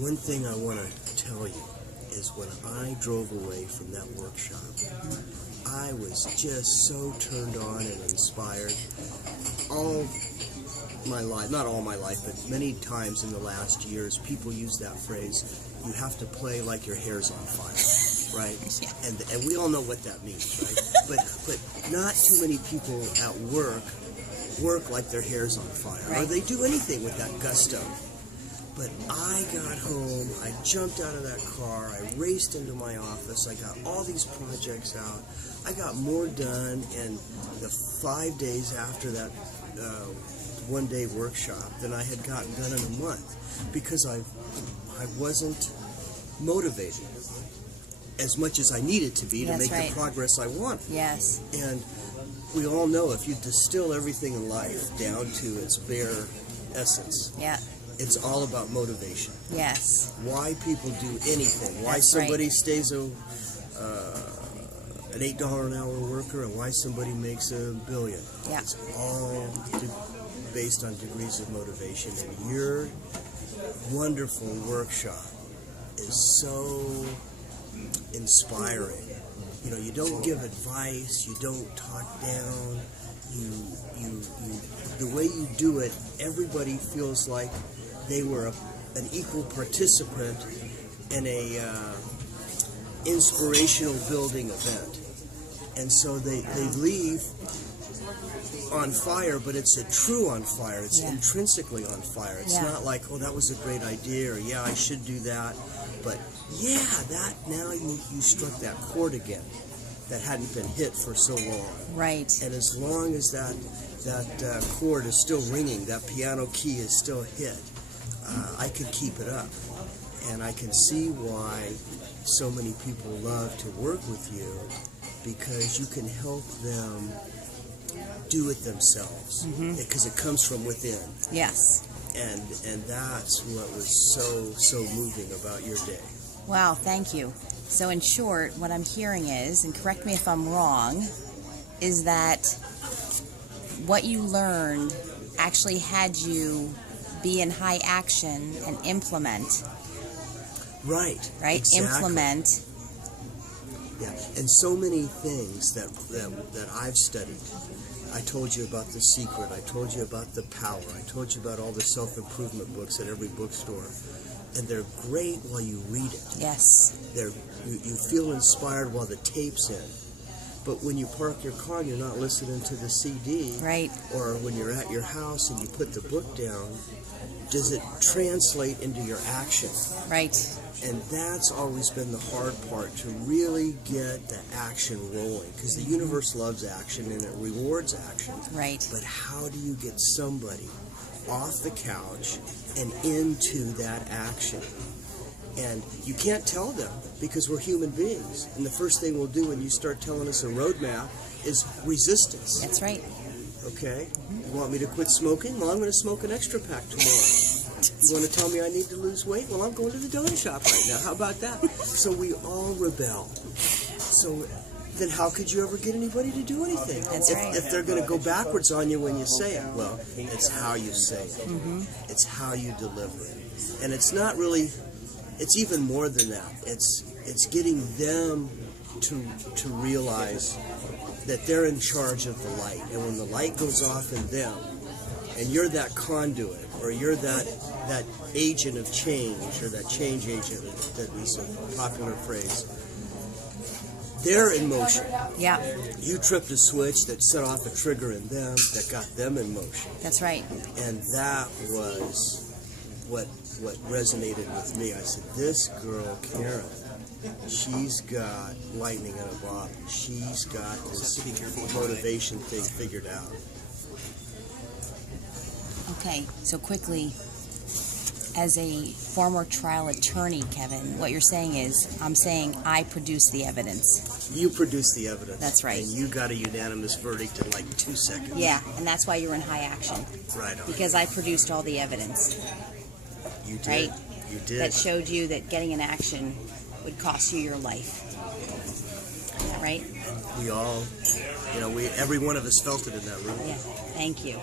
one thing I want to tell you is when I drove away from that workshop, I was just so turned on and inspired. All my life, not all my life, but many times in the last years, people use that phrase, you have to play like your hair's on fire, right? Yeah. And we all know what that means, right? but not too many people at work like their hair's on fire, right, or they do anything with that gusto. But I got home, I jumped out of that car, I raced into my office, I got all these projects out, I got more done in the 5 days after that one-day workshop than I had gotten done in a month, because I wasn't motivated as much as I needed to be to make the progress I want. Yes. And we all know if you distill everything in life down to its bare essence, yeah, it's all about motivation. Yes. Why people do anything. Why somebody stays an $8 an hour worker and why somebody makes $1 billion. Yeah. It's all based on degrees of motivation. And your wonderful workshop is so inspiring. You know, you don't give advice, you don't talk down, the way you do it, everybody feels like they were an equal participant in a inspirational building event. And so they leave on fire, but it's a true on fire. It's intrinsically on fire. It's not like, oh, that was a great idea, or yeah, I should do that. But yeah, that now you struck that chord again that hadn't been hit for so long. Right. And as long as that chord is still ringing, that piano key is still hit, I can keep it up. And I can see why so many people love to work with you, because you can help them do it themselves, because it comes from within. Yes. And that's what was so moving about your day. Wow, thank you. So in short, what I'm hearing is, and correct me if I'm wrong, is that what you learned actually had you be in high action and implement. Right. Right? Exactly. Implement. Yeah. And so many things that I've studied. I told you about The Secret. I told you about The Power. I told you about all the self-improvement books at every bookstore. And they're great while you read it. Yes. You feel inspired while the tape's in. But when you park your car and you're not listening to the CD, right, or when you're at your house and you put the book down, does it translate into your action? Right. And that's always been the hard part, to really get the action rolling, because the universe loves action and it rewards action. Right. But how do you get somebody off the couch and into that action? And you can't tell them, because we're human beings. And the first thing we'll do when you start telling us a roadmap is resistance. That's right. Okay? You want me to quit smoking? Well, I'm going to smoke an extra pack tomorrow. You want to tell me I need to lose weight? Well, I'm going to the donut shop right now. How about that? So we all rebel. So then how could you ever get anybody to do anything? That's right. If they're going to go backwards on you when you say it. Well, it's how you say it. It's how you deliver it. And it's not really... It's even more than that. It's getting them to realize that they're in charge of the light. And when the light goes off in them, and you're that conduit, or you're that agent of change, or that change agent, that is a popular phrase, they're in motion. Yeah. You tripped a switch that set off a trigger in them that got them in motion. That's right. And that was what resonated with me. I said, this girl, Karen, she's got lightning in a bottle. She's got this motivation thing figured out. Okay, so quickly, as a former trial attorney, Kevin, what you're saying is, I'm saying I produce the evidence. You produce the evidence. That's right. And you got a unanimous verdict in like 2 seconds. Yeah, and that's why you're in high action. Right on. Because I produced all the evidence. You did. Right? You did. That showed you that getting an action would cost you your life. Right? We all, every one of us felt it in that room. Yeah. Thank you.